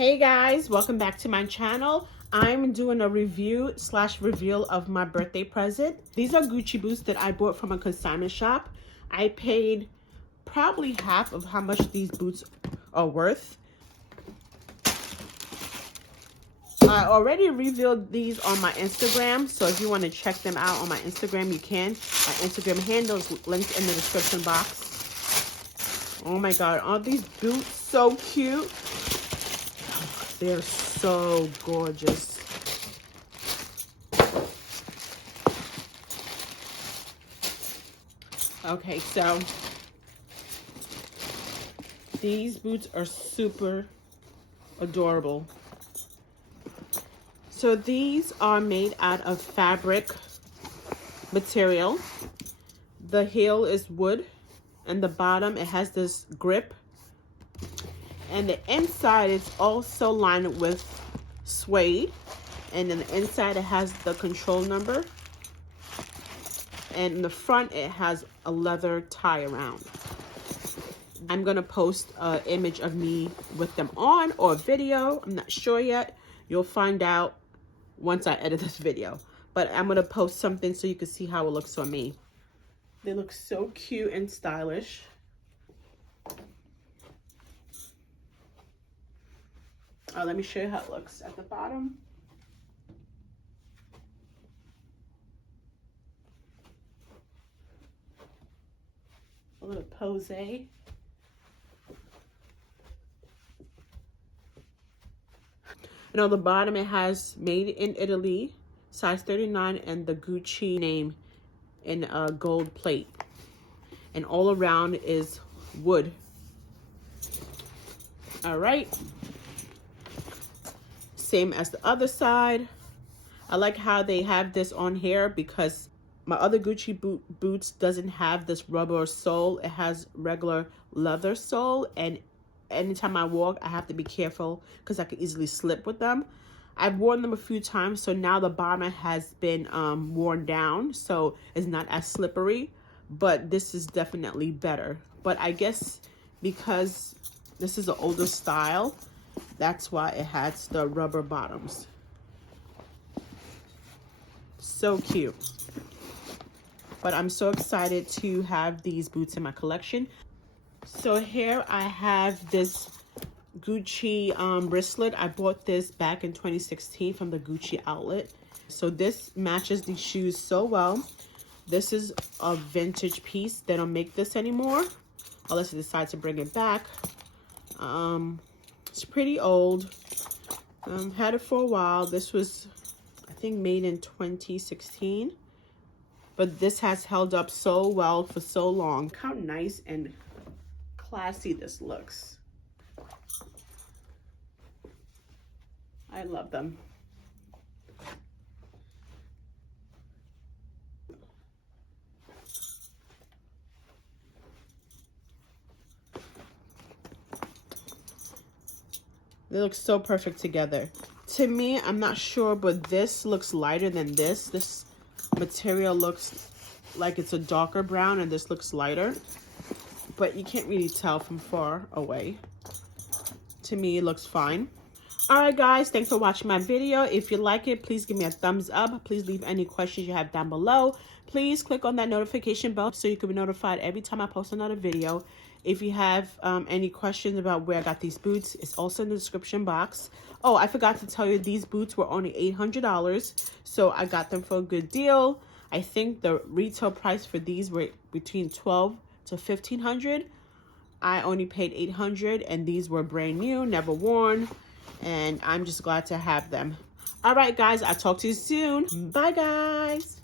Hey guys, welcome back to my channel. I'm doing a review / reveal of my birthday present. These are Gucci boots that I bought from a consignment shop. I paid probably half of how much these boots are worth. I already revealed these on my Instagram, so if you want to check them out on my Instagram, you can. My Instagram handle is linked in the description box. Oh my god, aren't these boots so cute? They're so gorgeous. Okay, so these boots are super adorable. So these are made out of fabric material. The heel is wood, and the bottom it has this grip. And the inside is also lined with suede. And then the inside it has the control number. And in the front it has a leather tie around. I'm gonna post an image of me with them on, or a video. I'm not sure yet. You'll find out once I edit this video. But I'm gonna post something so you can see how it looks on me. They look so cute and stylish. Let me show you how it looks at the bottom. A little pose. And on the bottom it has made in Italy, size 39, and the Gucci name in a gold plate. And all around is wood. All right. Same as the other side. I like how they have this on here because my other Gucci boots doesn't have this rubber sole. It has regular leather sole, and anytime I walk I have to be careful because I could easily slip with them. I've worn them a few times, so now the bottom has been worn down, so it's not as slippery, but this is definitely better. But I guess because this is an older style, that's why it has the rubber bottoms. So cute. But I'm so excited to have these boots in my collection. So here I have this Gucci wristlet. I bought this back in 2016 from the Gucci outlet. So this matches these shoes so well. This is a vintage piece. They don't make this anymore unless you decide to bring it back. It's pretty old. Had it for a while. This was, I think, made in 2016. But this has held up so well for so long. Look how nice and classy this looks. I love them. They look so perfect together. To me, I'm not sure, but this looks lighter than this. This material looks like it's a darker brown, and this looks lighter. But you can't really tell from far away. To me, it looks fine. Alright guys, thanks for watching my video. If you like it, please give me a thumbs up. Please leave any questions you have down below. Please click on that notification bell so you can be notified every time I post another video. If you have any questions about where I got these boots, it's also in the description box. Oh, I forgot to tell you, these boots were only $800, so I got them for a good deal. I think the retail price for these were between $1,200 to $1,500. I only paid $800, and these were brand new, never worn, and I'm just glad to have them. All right, guys, I'll talk to you soon. Bye, guys.